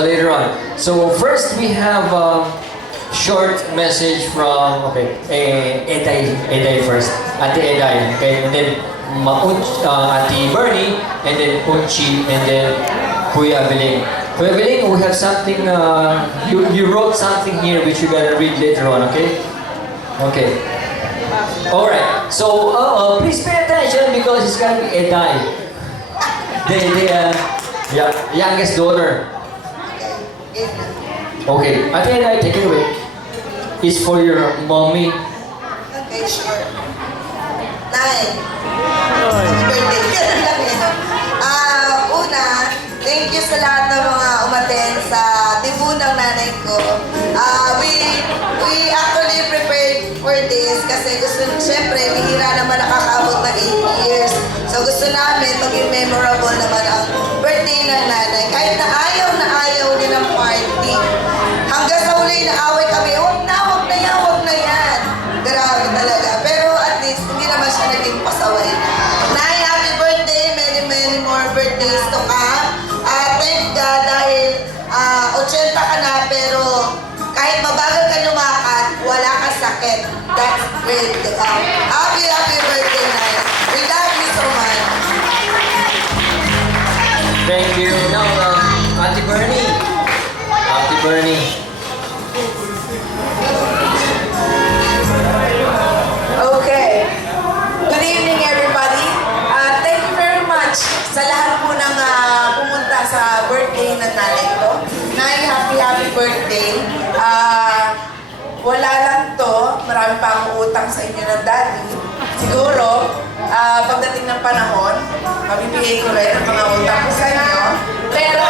later on. So first we have short message from Eday first. Ate Eday, okay, and then Ate Bernie, and then Unchi, and then Kuya Beling. Kuya Beling, we have something. You wrote something here which you're gonna read later on, okay? Okay. All right. So please pay attention because it's gonna be Eday. The youngest daughter. Okay, Ate Eday, take it away. It's for your mommy. Okay, sure. Nay, happy birthday. Una, thank you sa lahat ng mga umaten sa tibo ng nanay ko. We actually prepared for this kasi syempre, bihira naman nakakaabot ng 8 years. So gusto namin maging memorable naman ang birthday ng nanay. Kahit na ayaw niya ng party. Hanggang sa uli na away kami, wag na yan. Grabe talaga. Pero at least, hindi naman siya naging pasaway. Nay, happy birthday. Many more birthdays to come. Thank God dahil 80 ka na pero kahit mabagal ka lumakad, wala kang sakit. That's great. Happy birthday, Nay. We love you so much. Thank you. Now, Ate Bernie. Ate Bernie. Okay. Good evening, everybody. Thank you very much sa lahat po ng pumunta sa birthday ng nanay ko. Nay, happy birthday. Wala lang to. Marami pa akong utang sa inyo ng daddy. Siguro, pagdating ng panahon, mabibigay ko rin ang mga utang ko sa inyo. Pero,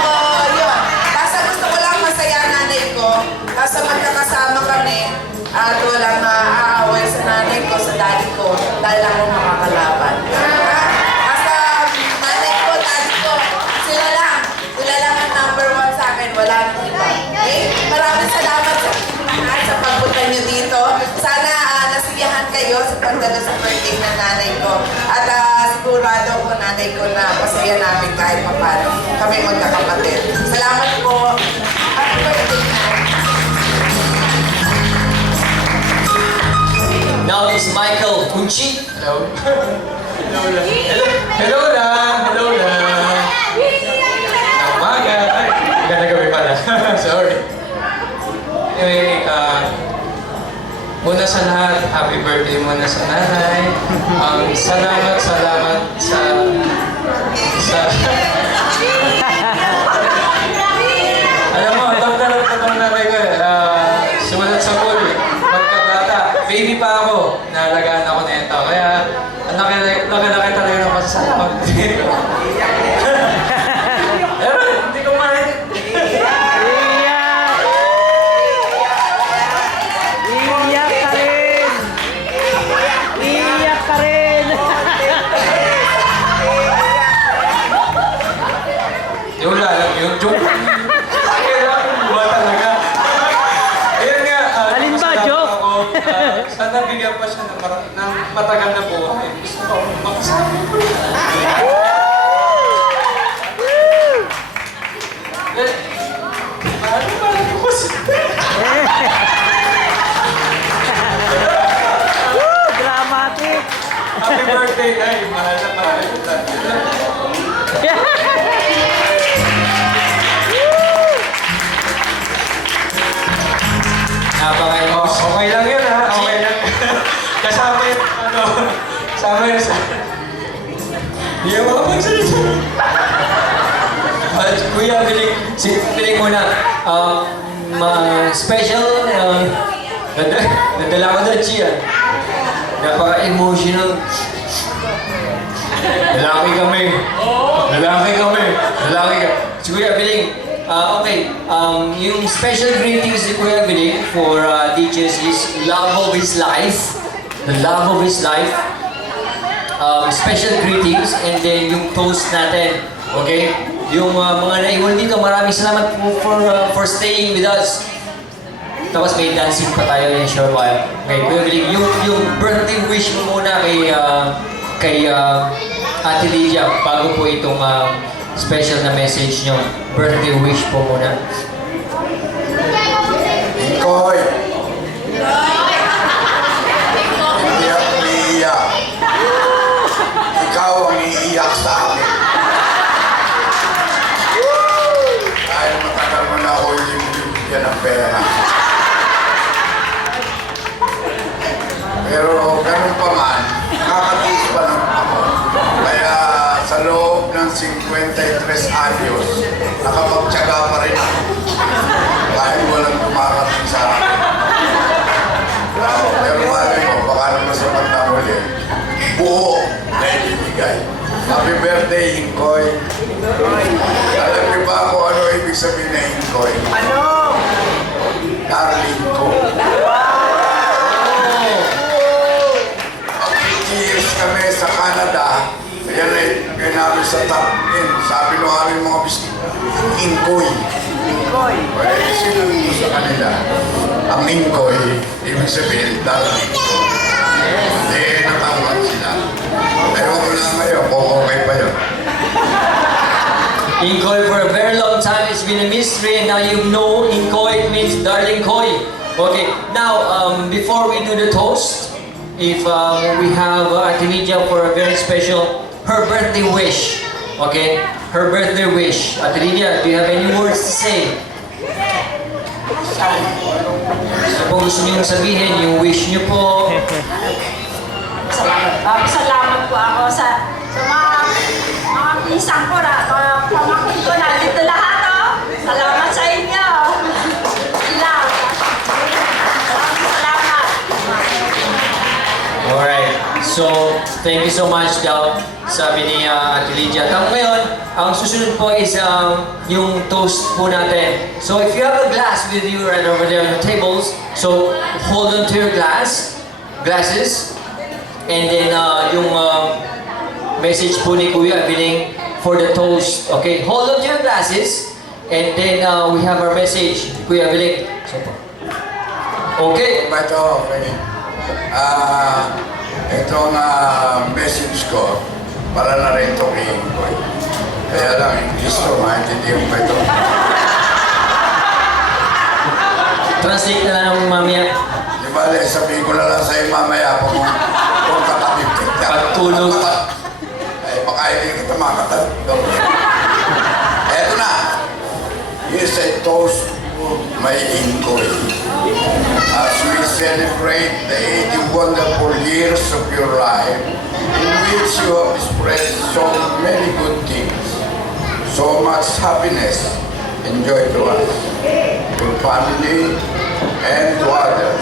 yun. Basta gusto ko lang masaya ang nanay ko. Basta magkakasama kami. At walang aaway sa nanay ko, sa daddy ko, dahil ako makakalaban. Basta nanay ko, daddy ko, sila lang ang number 1 sa akin, wala nang iba. Okay? Maraming salamat sa lahat sa pagpunta nyo dito. Sana nasiyahan kayo sa pagdalo sa birthday ng nanay ko. At sigurado ko nanay ko na masaya namin kahit papano. Kami magkakapatid. Salamat po. Happy birthday, nanay. Now it's Michael Unchi. Hello. Hello na. Umaga. Ay, ganda gabi pala. Sorry. Anyway, muna sa lahat, happy birthday muna sa nanay. Salamat sa alam mo, tanda nanay ko sumunod sa pool. Baby pa ako, naalagaan ako nito. Kaya, ang laki talaga ng pasasalamat. Pero, hindi ko mahal. Iiyak ka rin! Yung lalang yun, joke. Kailangan buwa talaga. Ayun nga, Alin ba, joke? Sana bigyan pa siya ng matagal na buhay. Gusto ko makasama ko. Mahal ko kasi. Dramatic! Happy birthday, Nay. Mahal kita. Okay lang yun, ha? Okay lang. Kasama yung, kasama yun sa... Hindi ako makapagsalita. Kuya, piling muna. Special, nadala ko na Chia. Napaka-emotional. Lalaki kami. Si Kuya Biling, okay, yung special greetings ni Kuya Biling for teachers is love of his life. The love of his life. Special greetings and then yung toast natin. Okay? Yung mga naiwan dito, maraming salamat po for staying with us. Tapos may dancing pa tayo in a short while. Okay, Kuya Biling, yung birthday wish mo muna kay Ate Lydia bago po itong special na message nyo. birthday wish po muna. Ikoy! Hindi ako iiyak. Ikaw ang iiyak sa akin. Dahil matagal mo na ako hindi mo bibigyan ng pera. Pero ganun pa man, nakakatiis pa naman ako. Kaya sa loob ng 53 anyos, nakapagtyaga pa rin ako. Dahil walang dumarating sa akin. Pero malay mo, baka naman sa pagtamuli, buo na ibibigay. Happy birthday, Inkoy. Alam niyo ba kung ano ibig sabihin na Inkoy? Ano? Darling ko. Pag 80 years kami sa Canada, kaya lagay namin sa top 10. Sabi nung aming mga biscuit, Inkoy. Ikoy. Wala sino sa kanila. Ang Inkoy, ibig sabihin, darling ko. Hindi, natawag sila. Ewan ko lang ngayon, kung okay pa yun. Inkoy, for a very long time, it's been a mystery, and now you know Inkoy means darling Koy. Okay, now, before we do the toast, if we have Ate Lydia for a very special, her birthday wish. Okay, her birthday wish. Ate Lydia, do you have any words to say? Ano po gusto niyong sabihin, yung wish niyo po? Salamat po ako sa mga pisang ko na, mga pamangkin ko na dito lahat, oh. Salamat sa inyo. Ilang. Salamat. Alright, so thank you so much daw, sabi ni Ate Lydia. Tapos ngayon, ang susunod po is yung toast po natin. So if you have a glass with you right over there on the tables, so hold on to your glasses, and then yung message po ni Kuya Abiling for the toast. Okay, hold on to your glasses, and then we have our message, Kuya Abiling. So, okay. Ito, okay. Itong message ko, para na rin ito kay Inkoy. Kaya lang, English to, maintindihan ko ito. Translate na lang ng mamaya. Di ba, sabihin ko na lang sa'yo mamaya kung katatid kita. Pagtulog. Ay, baka hindi kita makatatid. Eto na. Here's a toast to my Inkoy. As we celebrate the 80 wonderful years of your life, in which you have spread so many good things, so much happiness and joy to us, your family, and to others.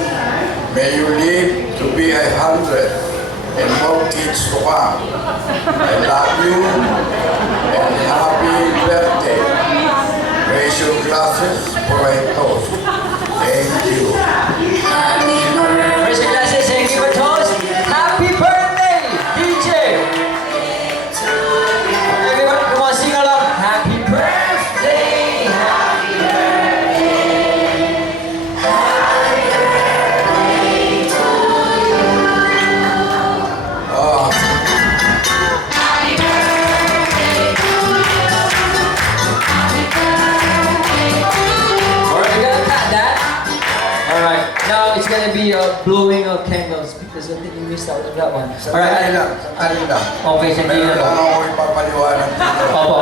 May you live to be 100 and more kids to come. I love you and happy birthday. Raise your glasses for a toast. Thank you. Raise your glasses and give a toast. Happy birthday, DJ! Everyone, come on, sing along. Happy birthday, happy Oh, Alright, we gotta cut that. Alright, now it's gonna be blowing of candles because I think you missed out on that one. sandali Alright, lang, sandali lang. okay, sandali Meron lang. lang ako ipapaliwanag dito. Opo.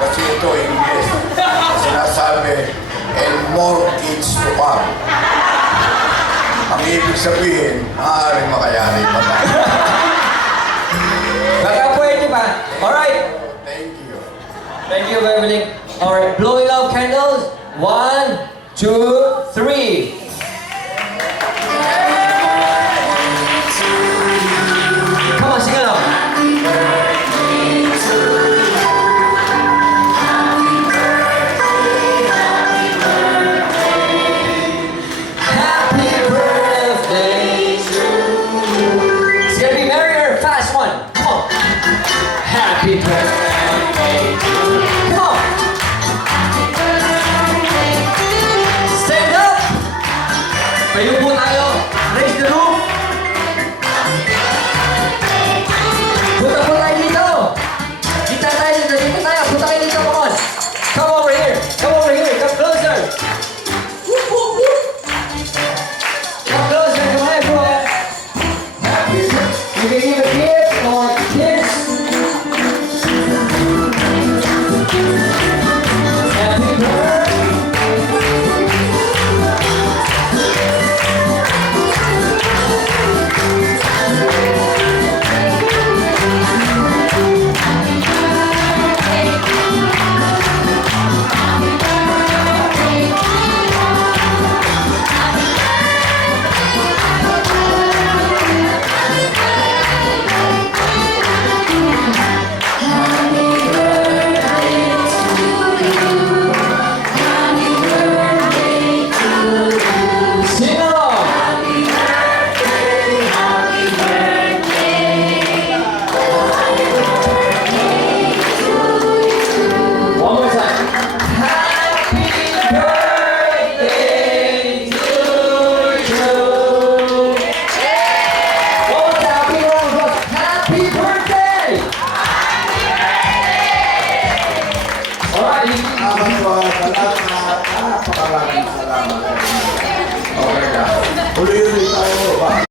Kasi ito, English. Sinasabi, and more kids to come. Ang ibig sabihin, maaaring makayari pa tayo. Baka pwede pa. Alright, Thank you. thank you, Beverly. Alright, blowing out candles. 1, 2, 3. Come on, sing along. Happy birthday to you. It's gonna be merrier, fast one. Come on. Happy birthday to you. Come on. Stand up. Kayo po